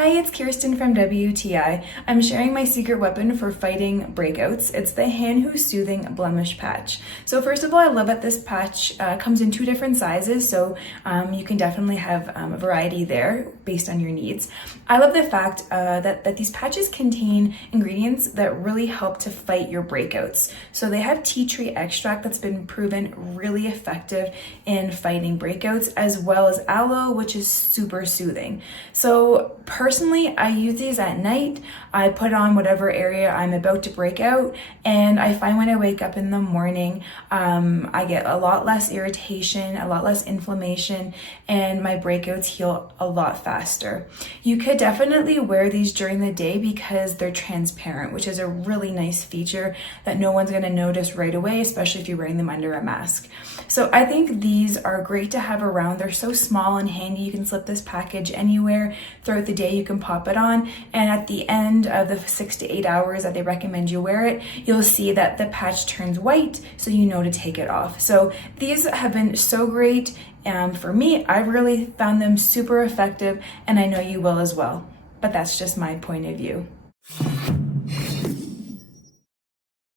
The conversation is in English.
Hi, it's Kirsten from WTI. I'm sharing my secret weapon for fighting breakouts. It's the Hanhoo Soothing Blemish Patch. So first of all, I love that this patch comes in 2 different sizes, so you can definitely have a variety there based on your needs. I love the fact that these patches contain ingredients that really help to fight your breakouts. So they have tea tree extract that's been proven really effective in fighting breakouts, as well as aloe, which is super soothing. So personally, I use these at night. I put on whatever area I'm about to break out, and I find when I wake up in the morning, I get a lot less irritation, a lot less inflammation, and my breakouts heal a lot faster. You could definitely wear these during the day because they're transparent, which is a really nice feature that no one's going to notice right away, especially if you're wearing them under a mask. So I think these are great to have around. They're so small and handy. You can slip this package anywhere throughout the day. You can pop it on, and at the end of the 6 to 8 hours that they recommend you wear it, you'll see that the patch turns white, so you know to take it off. So these have been so great for me. I've really found them super effective, and I know you will as well. But that's just my point of view.